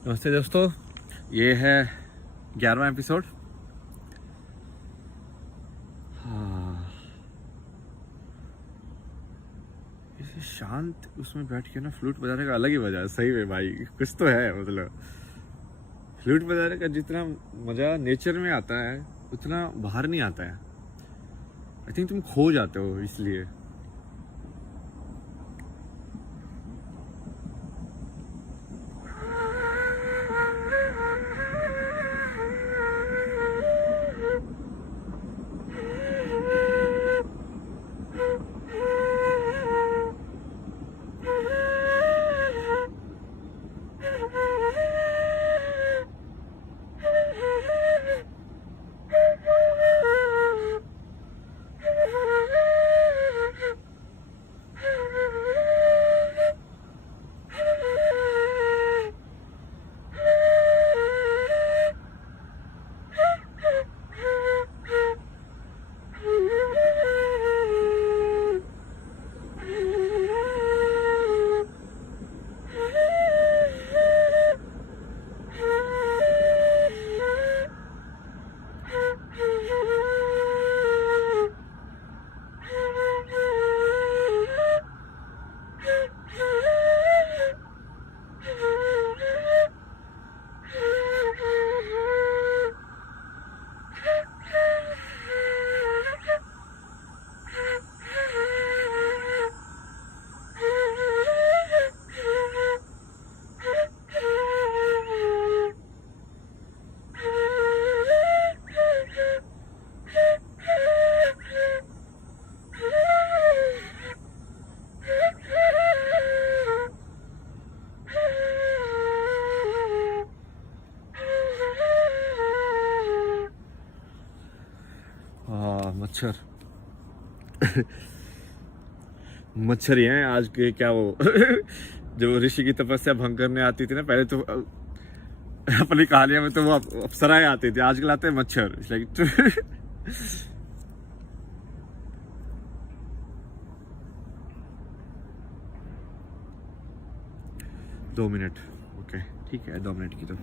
नमस्ते दोस्तों, ये है 11वां एपिसोड। हाँ, इसे शांत उसमें बैठ के ना फ्लूट बजाने का अलग ही मजा है। सही में भाई, कुछ तो है। मतलब फ्लूट बजाने का जितना मजा नेचर में आता है उतना बाहर नहीं आता है। आई थिंक तुम खो जाते हो इसलिए। मच्छर मच्छर ही हैं आज के। क्या वो जो ऋषि की तपस्या भंग करने आती थी ना पहले, तो अपनी कहानियों में तो वो अप्सराएं आती थी, आजकल आते हैं मच्छर। Like 2 minute. ओके, ठीक है, 2 मिनट की तो।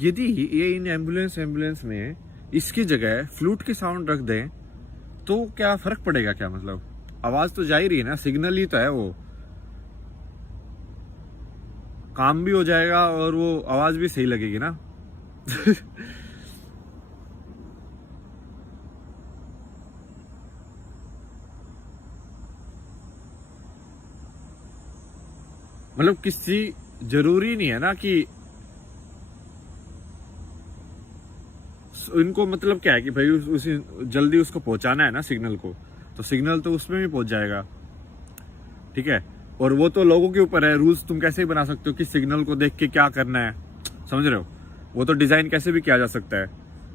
यदि ये इन एम्बुलेंस में इसकी जगह फ्लूट के साउंड रख दें तो क्या फर्क पड़ेगा? क्या मतलब, आवाज तो जा ही रही है ना, सिग्नल ही तो है वो। काम भी हो जाएगा और वो आवाज भी सही लगेगी ना। मतलब किसी जरूरी नहीं है ना कि इनको, मतलब क्या है कि भाई उसी जल्दी उसको पहुंचाना है ना सिग्नल को, तो सिग्नल तो उसमें भी पहुंच जाएगा। ठीक है, और वो तो लोगों के ऊपर है। रूल्स तुम कैसे भी बना सकते हो कि सिग्नल को देख के क्या करना है, समझ रहे हो? वो तो डिजाइन कैसे भी किया जा सकता है,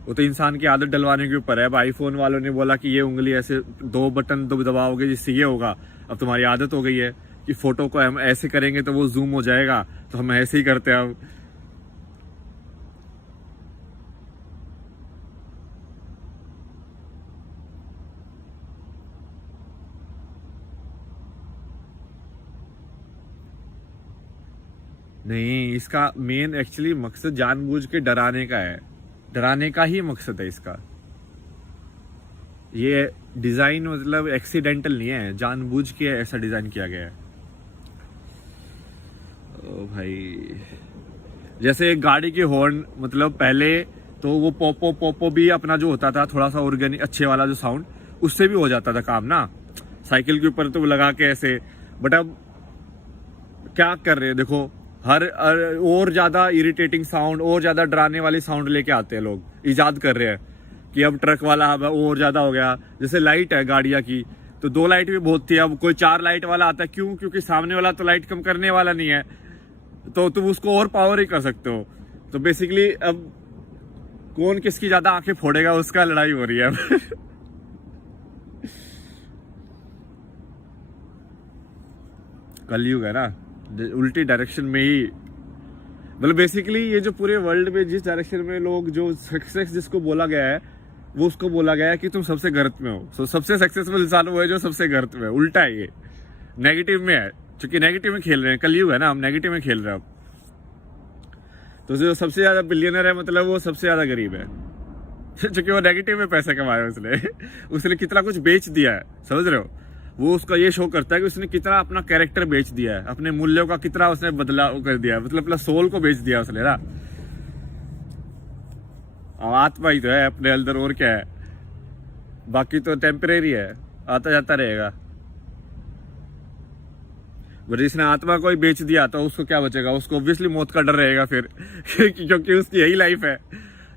वो तो इंसान की आदत डलवाने के ऊपर है। अब आईफोन वालों ने बोला कि ये उंगली ऐसे 2 बटन दबाओगे जिससे ये होगा। अब तुम्हारी आदत हो गई है कि फोटो को हम ऐसे करेंगे तो वो जूम हो जाएगा, तो हम ऐसे ही करते हैं अब। नहीं, इसका मेन एक्चुअली मकसद जानबूझ के डराने का है। डराने का ही मकसद है इसका। ये डिजाइन मतलब एक्सीडेंटल नहीं है, जानबूझ के ऐसा डिजाइन किया गया है। ओ भाई, जैसे एक गाड़ी की हॉर्न, मतलब पहले तो वो पोपो पोपो भी अपना जो होता था थोड़ा सा ऑर्गेनिक अच्छे वाला जो साउंड, उससे भी हो जाता था काम ना, साइकिल के ऊपर तो वो लगा के ऐसे। बट अब क्या कर रहे हैं देखो, और ज्यादा इरिटेटिंग साउंड, और ज्यादा डराने वाली साउंड लेके आते हैं लोग, इजाद कर रहे हैं कि अब ट्रक वाला अब और ज्यादा हो गया। जैसे लाइट है गाड़ियां की, तो 2 लाइट भी बहुत थी, अब कोई 4 लाइट वाला आता है। क्यों? क्योंकि सामने वाला तो लाइट कम करने वाला नहीं है, तो तुम उसको और पावर ही कर सकते हो। तो बेसिकली अब कौन किसकी ज्यादा आंखें फोड़ेगा उसका लड़ाई हो रही है अब। कलयुग है ना, उल्टी डायरेक्शन में ही, मतलब बेसिकली ये जो पूरे वर्ल्ड में जिस डायरेक्शन में लोग, जो सक्सेस जिसको बोला गया है, वो उसको बोला गया है कि तुम सबसे गर्त में हो। तो सबसे सक्सेसफुल इंसान वो है जो सबसे गर्त में है। उल्टा है ये, नेगेटिव में है, क्योंकि नेगेटिव में खेल रहे हैं। कलयुग है ना, हम नेगेटिव में खेल रहे हैं अब। तो जो सबसे ज्यादा बिलियनर है, मतलब वो सबसे ज्यादा गरीब है, क्योंकि वो नेगेटिव में पैसे कमाए उसने। उसने कितना कुछ बेच दिया है, समझ रहे हो? वो उसका ये शो करता है कि उसने कितना अपना कैरेक्टर बेच दिया है, अपने मूल्यों का कितना उसने बदलाव कर दिया, मतलब अपना सोल को बेच दिया उसने ना। आत्मा ही तो है अपने अंदर, और क्या है? बाकी तो टेम्परेरी है, आता जाता रहेगा। जिसने आत्मा को ही बेच दिया तो उसको क्या बचेगा? उसको ऑब्वियसली मौत का डर रहेगा फिर। क्योंकि उसकी यही लाइफ है।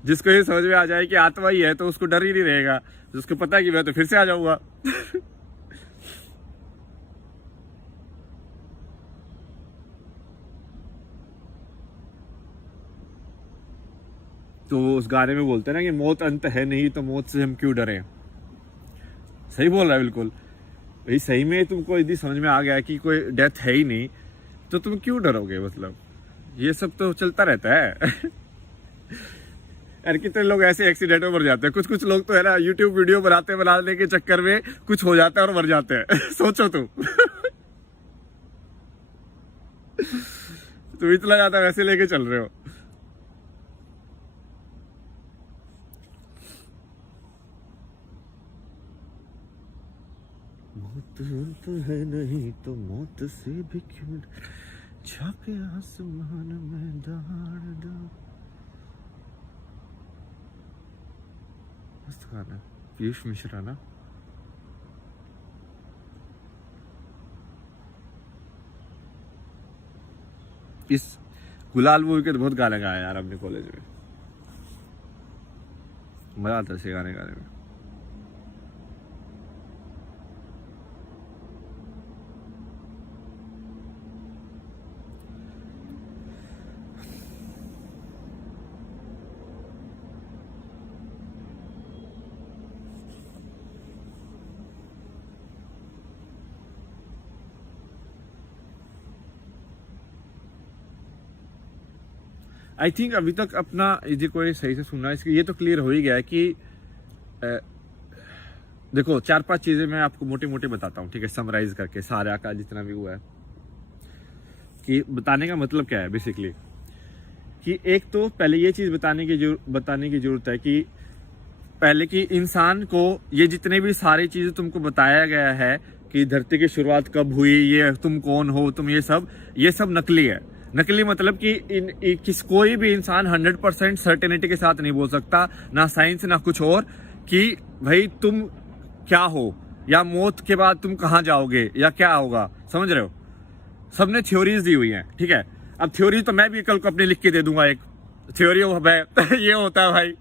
जिसको ये समझ में आ जाए कि आत्मा ही है तो उसको डर ही नहीं रहेगा, उसको पता है कि मैं तो फिर से आ जाऊंगा। तो उस गाने में बोलते हैं ना कि मौत अंत है नहीं तो मौत से हम क्यों डरें। सही बोल रहा है बिल्कुल भाई। सही में तुमको यदि समझ में आ गया कि कोई डेथ है ही नहीं तो तुम क्यों डरोगे? मतलब ये सब तो चलता रहता है। यार कितने लोग ऐसे एक्सीडेंट में मर जाते हैं। कुछ लोग तो है ना, यूट्यूब वीडियो बनाने के चक्कर में कुछ हो जाता है और मर जाते हैं। सोचो तुम। तुम इतना ज्यादा वैसे लेके चल रहे हो। मौत अंत है नहीं तो मौत से भी क्यों झाके आसमान में दाड़ दो। मस्त गाना, पीयूष मिश्रा ना। इस गुलाल मूवी के तो बहुत गाने गाए यार अपने कॉलेज में, मजा आता है गाने गाने में। आई थिंक अभी तक अपना यदि कोई सही से सुन रहा है इसकी, ये तो क्लियर हो ही गया है कि देखो 4-5 चीजें मैं आपको मोटे मोटे बताता हूँ, ठीक है, समराइज करके सारा का जितना भी हुआ है। कि बताने का मतलब क्या है बेसिकली, कि एक तो पहले ये चीज बताने की जरूरत है कि पहले कि इंसान को ये जितने भी सारी चीजें तुमको बताया गया है कि धरती की शुरुआत कब हुई, ये तुम कौन हो, तुम ये सब नकली है। नकली मतलब कि कोई भी इंसान 100% सर्टेनिटी के साथ नहीं बोल सकता, ना साइंस ना कुछ और, कि भाई तुम क्या हो या मौत के बाद तुम कहाँ जाओगे या क्या होगा। समझ रहे हो? सबने थ्योरीज दी हुई हैं, ठीक है। अब थ्योरी तो मैं भी कल को अपने लिख के दे दूंगा, एक थ्योरी ये होता है भाई,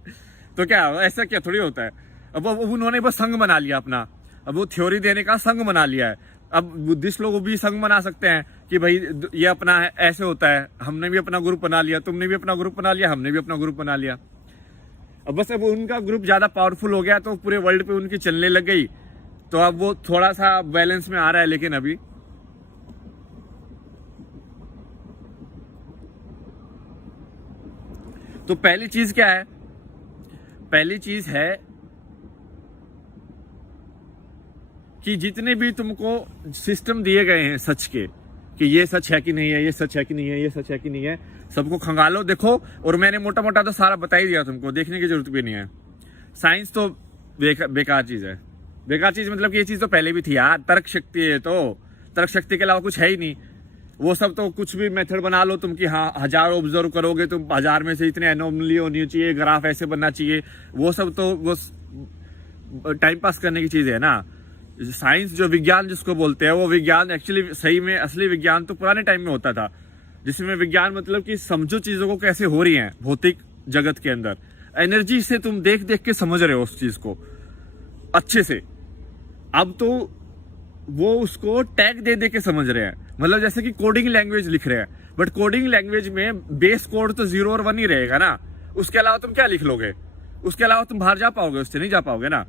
तो क्या ऐसा क्या थोड़ी होता है। अब उन्होंने बस संघ बना लिया अपना, अब वो थ्योरी देने का संघ बना लिया है। अब बुद्धिस्ट लोग भी संघ बना सकते हैं कि भाई ये अपना है, ऐसे होता है, हमने भी अपना ग्रुप बना लिया, तुमने भी अपना ग्रुप बना लिया, हमने भी अपना ग्रुप बना लिया। अब बस अब उनका ग्रुप ज्यादा पावरफुल हो गया तो पूरे वर्ल्ड पे उनकी चलने लग गई, तो अब वो थोड़ा सा बैलेंस में आ रहा है। लेकिन अभी तो पहली चीज क्या है? पहली चीज है कि जितने भी तुमको सिस्टम दिए गए हैं सच के, कि ये सच है कि नहीं है, ये सच है कि नहीं है, ये सच है कि नहीं है, सबको खंगालो देखो। और मैंने मोटा मोटा तो सारा बता ही दिया तुमको, देखने की जरूरत भी नहीं है। साइंस तो बेकार चीज है। बेकार चीज मतलब कि ये चीज तो पहले भी थी यार, तर्क शक्ति है, तो तर्क शक्ति के अलावा कुछ है ही नहीं। वो सब तो कुछ भी मेथड बना लो तुम कि हाँ 1000 ऑब्जर्व करोगे तुम, 1000 में से इतने एनोमली होनी चाहिए, ग्राफ ऐसे बनना चाहिए, वो सब तो वो टाइम पास करने की चीज है ना। साइंस जो विज्ञान जिसको बोलते हैं, वो विज्ञान एक्चुअली सही में असली विज्ञान तो पुराने टाइम में होता था। जिसमें विज्ञान मतलब कि समझो चीजों को कैसे हो रही हैं भौतिक जगत के अंदर। एनर्जी से तुम देख देख के समझ रहे हो उस चीज को अच्छे से। अब तो वो उसको टैग दे दे के समझ रहे हैं, मतलब जैसे कि कोडिंग लैंग्वेज लिख रहे हैं, बट कोडिंग लैंग्वेज में बेस कोड तो 0 और 1 ही रहेगा ना, उसके अलावा तुम क्या लिख लोगे? उसके अलावा तुम बाहर जा पाओगे? उससे नहीं जा पाओगे ना।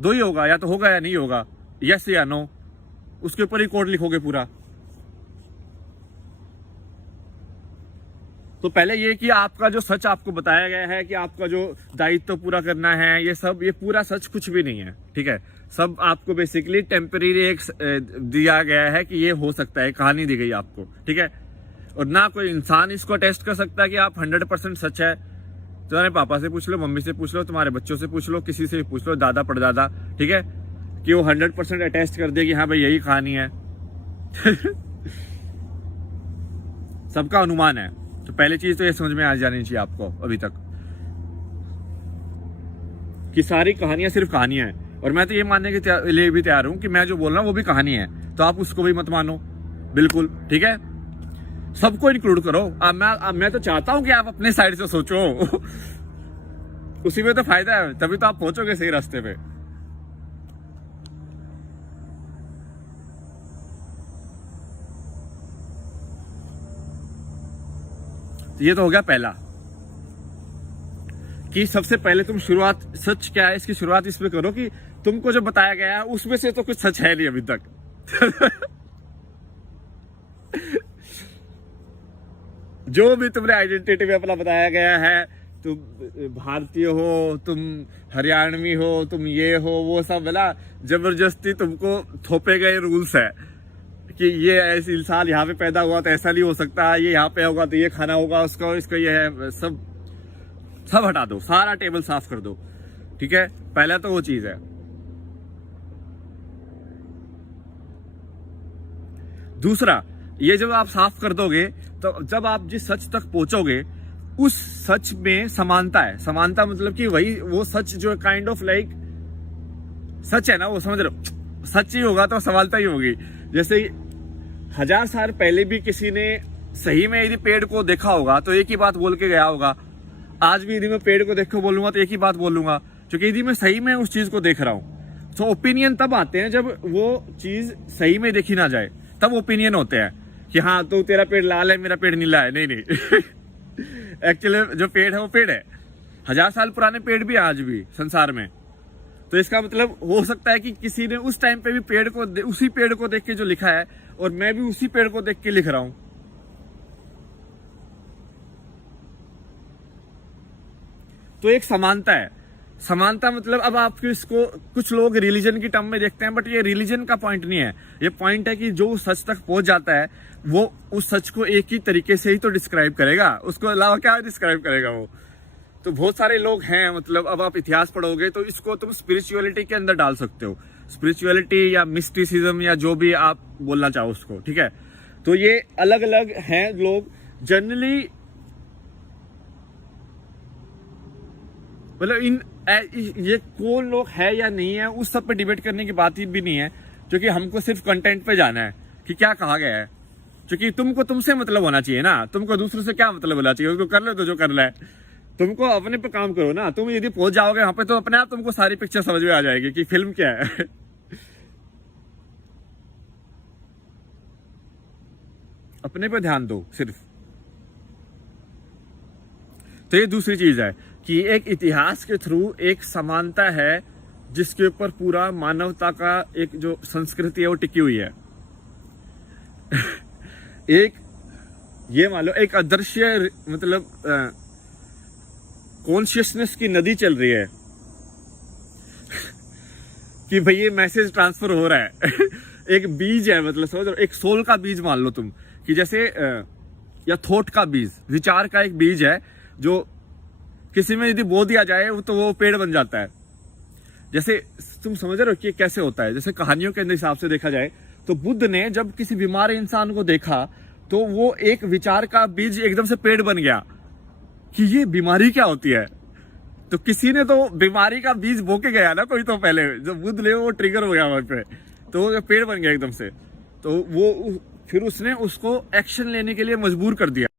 दो ही होगा, या तो होगा या नहीं होगा, यस या नो, उसके ऊपर ही कोड लिखोगे पूरा। तो पहले ये कि आपका जो सच आपको बताया गया है कि आपका जो दायित्व तो पूरा करना है, ये सब, ये पूरा सच कुछ भी नहीं है, ठीक है। सब आपको बेसिकली टेम्परेरी एक दिया गया है कि ये हो सकता है, कहानी दी गई आपको, ठीक है। और ना कोई इंसान इसको टेस्ट कर सकता है कि आप 100% सच है। तुम्हारे पापा से पूछ लो, मम्मी से पूछ लो, तुम्हारे बच्चों से पूछ लो, किसी से भी पूछ लो, दादा परदादा, ठीक है, कि वो 100% अटेस्ट कर दे कि हाँ भाई यही कहानी है। सबका अनुमान है। तो पहली चीज तो ये समझ में आ जानी चाहिए आपको अभी तक कि सारी कहानियां सिर्फ कहानियां हैं। और मैं तो ये मानने के लिए भी तैयार हूं कि मैं जो बोल रहा हूं वो भी कहानी है, तो आप उसको भी मत मानो, बिल्कुल, ठीक है। सबको इंक्लूड करो। अब मैं तो चाहता हूं कि आप अपने साइड से सोचो। उसी में तो फायदा है, तभी तो आप पहुंचोगे सही रास्ते पे। तो ये तो हो गया पहला कि सबसे पहले तुम शुरुआत, सच क्या है इसकी शुरुआत इसमें करो कि तुमको जो बताया गया है उसमें से तो कुछ सच है नहीं अभी तक। जो भी तुमने आइडेंटिटी में अपना बताया गया है, तुम भारतीय हो, तुम हरियाणवी हो, तुम ये हो, वो सब ना जबरदस्ती तुमको थोपे गए रूल्स है कि ये ऐसे इंसान यहाँ पे पैदा हुआ तो ऐसा नहीं हो सकता, ये यहाँ पे होगा तो ये खाना होगा उसका, इसका ये है, सब हटा दो, सारा टेबल साफ कर दो, ठीक है। पहला तो वो चीज है। दूसरा, ये जब आप साफ कर दोगे तो जब आप जिस सच तक पहुंचोगे उस सच में समानता है। समानता मतलब कि वही वो सच जो काइंड ऑफ लाइक सच है ना, वो समझ रहे हो, सच ही होगा तो समानता ही होगी। जैसे 1000 साल पहले भी किसी ने सही में यदि पेड़ को देखा होगा तो एक ही बात बोल के गया होगा। आज भी यदि मैं पेड़ को देख के बोलूंगा तो एक ही बात बोलूंगा, क्योंकि यदि मैं सही में उस चीज को देख रहा हूं। तो ओपिनियन तब आते हैं जब वो चीज सही में देखी ना जाए, तब ओपिनियन होते हैं कि हाँ तो तेरा पेड़ लाल है, मेरा पेड़ नीला है। नहीं एक्चुअली जो पेड़ है वो पेड़ है। 1000 साल पुराने पेड़ भी आज भी संसार में। तो इसका मतलब हो सकता है कि किसी ने उस टाइम पे भी पेड़ को उसी पेड़ को देख के जो लिखा है, और मैं भी उसी पेड़ को देख के लिख रहा हूं। तो एक समानता है। समानता मतलब अब आप इसको कुछ लोग रिलीजन की टर्म में देखते हैं, बट ये रिलीजन का पॉइंट नहीं है। ये पॉइंट है कि जो सच तक पहुंच जाता है वो उस सच को एक ही तरीके से ही तो डिस्क्राइब करेगा, उसको अलावा क्या डिस्क्राइब करेगा वो। तो बहुत सारे लोग हैं, मतलब अब आप इतिहास पढ़ोगे तो इसको तुम स्पिरिचुअलिटी के अंदर डाल सकते हो, स्पिरिचुअलिटी या मिस्टिसिज्म या जो भी आप बोलना चाहो उसको, ठीक है। तो ये अलग अलग हैं लोग जनरली, मतलब ये कौन लोग है या नहीं है उस सब पे डिबेट करने की बात ही भी नहीं है, क्योंकि हमको सिर्फ कंटेंट पे जाना है कि क्या कहा गया है। क्योंकि तुमको तुमसे मतलब होना चाहिए ना, तुमको दूसरों से क्या मतलब होना चाहिए, उसको कर लो तो जो करना है। तुमको अपने पे काम करो ना। तुम यदि पहुंच जाओगे वहां पे तो अपने आप तुमको सारी पिक्चर समझ में आ जाएगी कि फिल्म क्या है। अपने पे ध्यान दो सिर्फ। तो ये दूसरी चीज है कि एक इतिहास के थ्रू एक समानता है जिसके ऊपर पूरा मानवता का एक जो संस्कृति है वो टिकी हुई है। एक ये मान लो एक अदृश्य मतलब कॉन्शियसनेस की नदी चल रही है कि भाई ये मैसेज ट्रांसफर हो रहा है। एक बीज है, मतलब समझ लो, एक सोल का बीज मान लो तुम, कि जैसे या थॉट का बीज, विचार का एक बीज है जो किसी में यदि बो दिया जाए तो वो पेड़ बन जाता है। जैसे तुम समझ रहे हो कि कैसे होता है। जैसे कहानियों के हिसाब से देखा जाए तो बुद्ध ने जब किसी बीमार इंसान को देखा तो वो एक विचार का बीज एकदम से पेड़ बन गया कि ये बीमारी क्या होती है। तो किसी ने तो बीमारी का बीज बो के गया ना कोई, तो पहले जब बुद्ध ने वो ट्रिगर हो गया वहां पे, तो वो पेड़ बन गया एकदम से। तो वो फिर उसने उसको एक्शन लेने के लिए मजबूर कर दिया।